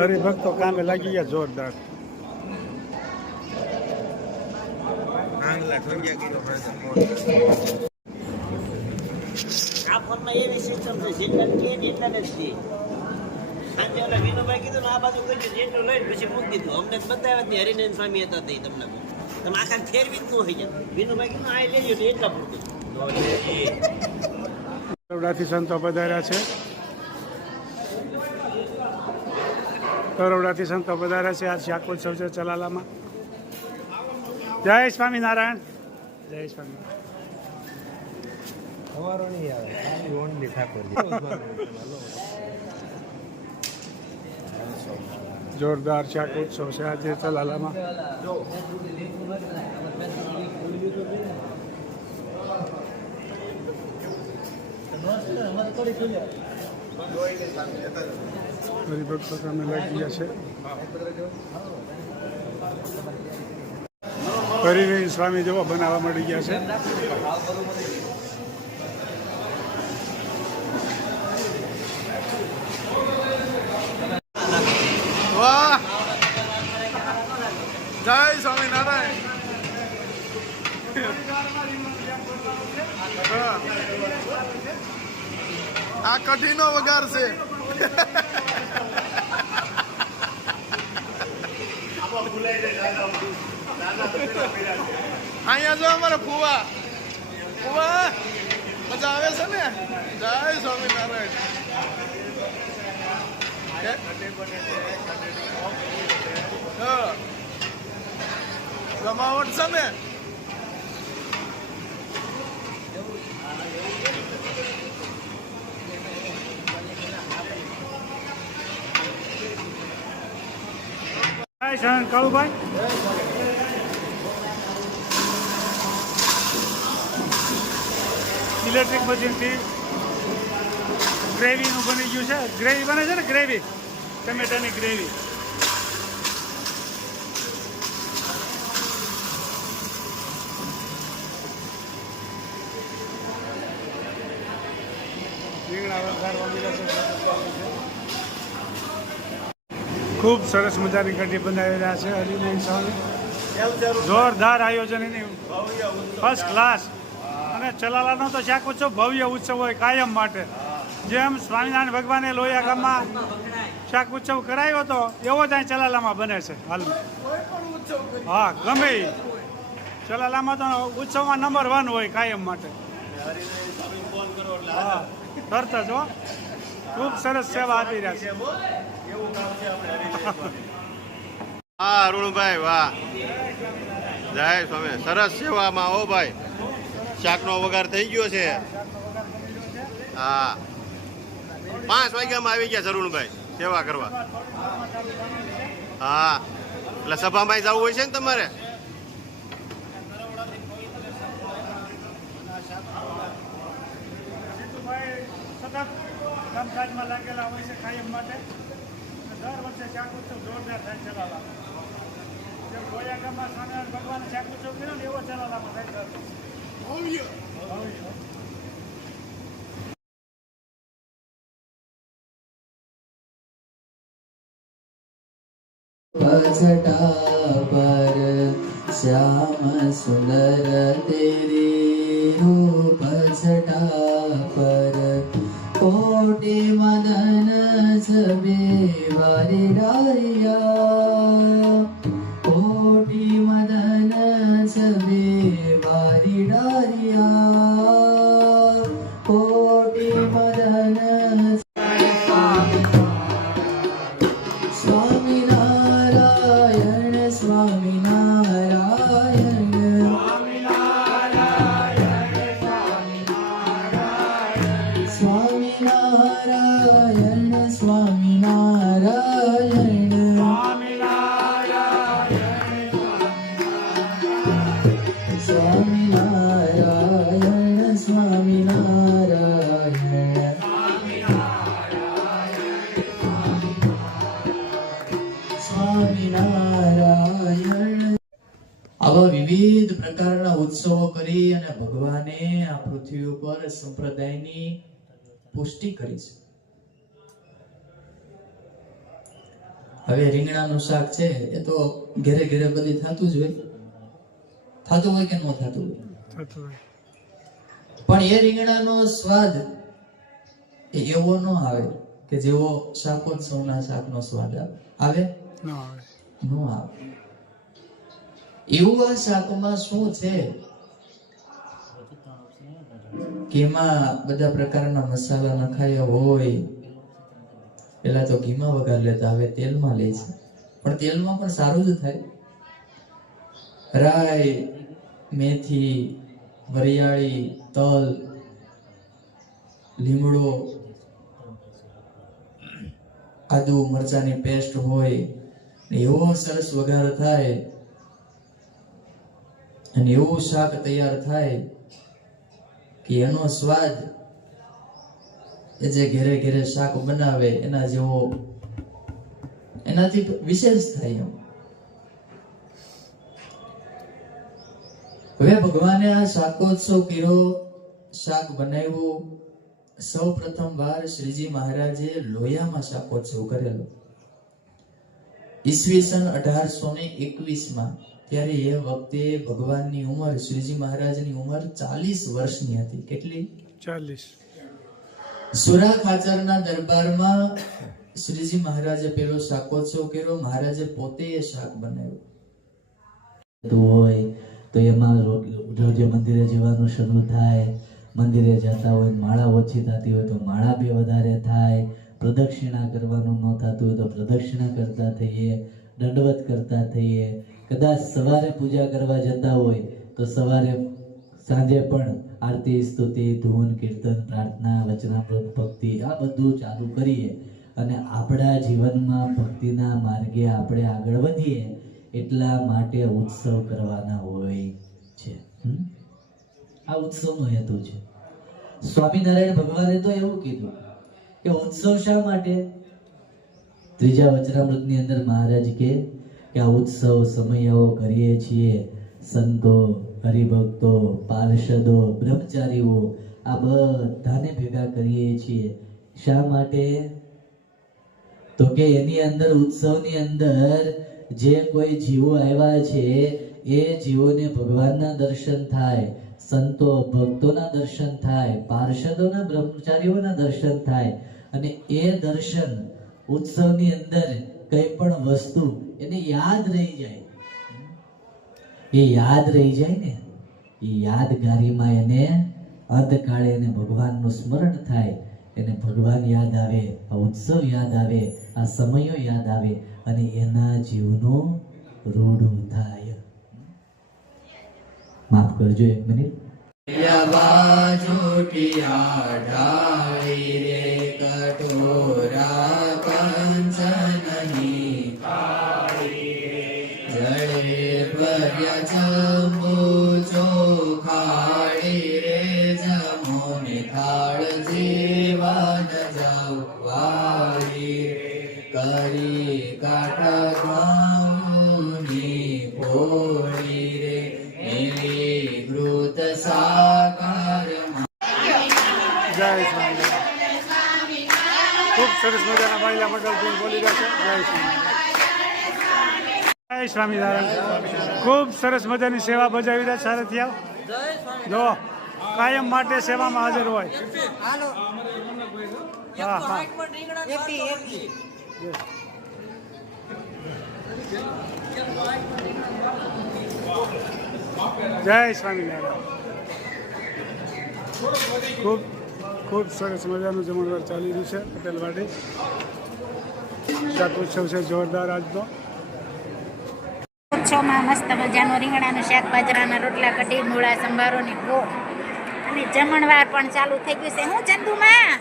હરિભક્તો કામે લાગી ગયા જોરદાર. આ ફોનમાં એવી સિસ્ટમ છે જેટલા કે એટલા જ છે. સાંજે ઓલા વિનુભાઈ કીધું ને આ બાજુ કરી જેટલું લઈને પછી મૂકી દીધું. અમને બતાવ્યા જ નહીં. હરિનારાયણ સ્વામી હતા તે તમને તમે આખા ફેરવી જ ન હોય ગયા. વિનુભાઈ કીધું આ લેજો તો એટલા પૂરતું. કરોડાથી સંતો પધાર્યા છે. કરોડાથી સંતો પધાર્યા છે. આ શાકોત્સવ છે ચલાલામાં. જય સ્વામિનારાયણ. જય સ્વામિનારાયણ. અમારો નહીં આવે ઓનલી ઠાકોરજી. જોરદાર શાકોત્સવ છે આજે ચલાલામાં. હરિભક્તો કામે લાગી ગયા છે. હરિનારાયણ સ્વામી જેવો બનાવવા મળી ગયા છે. વાહ જય સ્વામિનારાયણ. આ કઠીનો વગાર છે. અહીંયા જો અમારે ફુવા ફુવા મજા આવે છે ને. જય સ્વામિનારાયણ. જમાવટ છે ને. કાળુભાઈ ઇલેક્ટ્રિક મશીનથી ગ્રેવીનું બની ગયું છે. ગ્રેવી બને છે ને ગ્રેવી ટમેટાની ગ્રેવી. ખૂબ સરસ મજાની કઢી બનાવી રહ્યા છે હરિનારાયણ સ્વામી. જોરદાર આયોજન એની ફર્સ્ટ ક્લાસ. અને ચલાલાનો તો શાકોત્સવ ભવ્ય ઉત્સવ હોય કાયમ માટે. જેમ સ્વામિનારાયણ ભગવાને લોહિયા ગામમાં શાક ઉત્સવ કરાયો હતો એવો જ અહીં ચલાલામાં બને છે હાલમાં. હા ગમે ચલાલામાં તો ઉત્સવમાં નંબર 1 હોય કાયમ માટે. હા તરત જ હો. ખૂબ સરસ સેવા આપી રહ્યા છે. હા અરુણભાઈ વાહ જય સ્વામી. સરસ સેવામાં હો ભાઈ. શાકનો વઘાર થઈ ગયો છે. હા 5 વાગ્યામાં આવી ગયા અરુણભાઈ સેવા કરવા. હા એટલે સભામાં જવું હોય છે ને તમારે. કામકાજમાં લાગેલા હોય છે કાયમ માટે. દર વર્ષે શાકોત્સવ જોરદાર થાય ચલાલામાં. જેમ લોયા ગામમાં સ્વામિનારાયણ ભગવાન શાકોત્સવ કર્યો ને એવો ચલાલામાં થાય. ભવ્ય ભવ્ય. पछटा पर श्याम सुंदर तेरी रूप छटा पर कोटि मदन छबे वारी डारिया कोटि मदन छबे वारी डारिया कोटि मदन આવા વિવિધ પ્રકારના ઉત્સવો કરી અને ભગવાને આ પૃથ્વી ઉપર સંપ્રદાયની પુષ્ટિ કરી છે. હવે રીંગણાનું શાક છે એ તો ઘરે ઘરે બધી થતું જ હોય, થતું હોય કે ન થતું હોય, થતું હોય. પણ એ રીંગણાનો સ્વાદ એ એવો ન આવે કે જેવો શાકોત્સવના શાકનો સ્વાદ આવે. આવે? ન આવે. ન આવે. એવું આ શાકમાં શું છે કે એમાં બધા પ્રકારના મસાલા નખાયા હોય. પેલા તો ઘીમાં વઘાર લેતા, હવે તેલમાં લે છે, પણ તેલમાં પણ સારું જ થાય. રાઈ, મેથી, વરિયાળી, તલ, લીમડો, આદુ મરચાની પેસ્ટ હોય, એવો સરસ વઘાર થાય અને એવું શાક તૈયાર થાય કે એનો સ્વાદ એ જે ઘેરે ઘેરે શાક બનાવે એના જેવો, એનાથી વિશેષ થાય. હવે ભગવાને આ શાકોત્સવ કર્યો, શાક બનાવ્યું. સૌ પ્રથમ વાર શ્રીજી મહારાજે લોયામાં શાકોત્સવ કરેલો, ઈસવીસન 1821 ત્યારે એ વખતે ભગવાનની ઉંમર, શ્રીજી મહારાજની ઉંમર 40 વર્ષની હતી. કેટલી? 40. સુરા ખાચરના દરબારમાં શ્રીજી મહારાજે પેલો શાકોત્સવ કર્યો. મહારાજે પોતે એ શાક બનાવ્યું હોય તો એમાં રોજે મંદિરે જવાનું શરૂ થાય. મંદિરે જતા હોય માળા ઓછી થતી હોય તો માળા બી વધારે થાય. પ્રદક્ષિણા કરવાનું ન થતું હોય તો પ્રદક્ષિણા કરતા થઈએ, દંડવત કરતા થઈએ. કદાચ સવારે પૂજા કરવા જતા હોય તો સવારે સાંજે પણ આરતી, સ્તુતિ, ધૂન, કીર્તન, પ્રાર્થના, વચનામૃત, ભક્તિ આ બધું ચાલુ કરીએ અને આપણા જીવનમાં ભક્તિના માર્ગે આપણે આગળ વધીએ એટલા માટે ઉત્સવ કરવાના હોય છે. આ ઉત્સવનો હેતુ છે. સ્વામિનારાયણ ભગવાને તો એવું કીધું કે ઉત્સવ શા માટે? ત્રીજા વચનામૃતની અંદર મહારાજ કે આ ઉત્સવ સમયાઓ કરીએ છીએ સંતો, હરિભક્તો, પાર્ષદો, બ્રહ્મચારીઓ આ બધાને ભેગા કરીએ છીએ. શા માટે? તો કે એની અંદર, ઉત્સવની અંદર જે કોઈ જીવો આવ્યા છે એ જીવોને ભગવાનના દર્શન થાય, સંતો ભક્તોના દર્શન થાય, પાર્ષદોના, બ્રહ્મચારીઓના દર્શન થાય અને એ દર્શન ઉત્સવની અંદર કઈ પણ વસ્તુ એને યાદ રહી જાય. એ યાદ રહી જાય ને, એ યાદગારીમાં એને અંતકાળે એને ભગવાનનું સ્મરણ થાય, એને ભગવાન યાદ આવે, આ ઉત્સવ યાદ આવે, આ સમયો યાદ આવે અને એના જીવનું રૂડું થાય. માફ કરજો, એક મિનિટ. જય સ્વામિનારાયણ. ખૂબ સરસ મજાના બાયલા મંડળ બોલી રહ્યા છે. જય સ્વામિનારાયણ. જય સ્વામિનારાયણ. ખૂબ સરસ મજાની સેવા બજાવી રહ્યા સારથિયા. જો કાયમ માટે સેવામાં હાજર હોય. હા હા. જય સ્વામિનારાયણ. ખૂબ ખૂબ સરસ મજાનું જમણવાર ચાલી રહ્યું છે પટેલવાડી. શાકોત્સવ છે જોરદાર આજનો. ઉત્સવમાં મસ્ત મજાનું રીંગણાનું શાક, બાજરાના રોટલા, કઢી, મૂળા, સંભારો ને ગોળ અને જમણવાર પણ ચાલુ થઈ ગયું છે. હું ચંદુમાં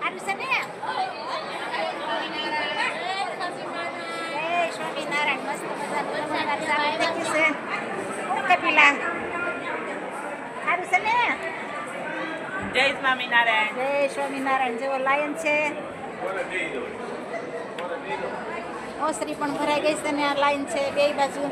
સારું છે ને? જય સ્વામિનારાયણ. મસ્ત મજાનું જમણવાર ચાલુ થઈ ગયું છે. કપિલા સારું છે ને? જય સ્વામિનારાયણ. જય સ્વામિનારાયણ. જેવો લાયન છે ઓસરી પણ ભરાઈ ગઈ છે ને આ લાઈન છે બે બાજુ.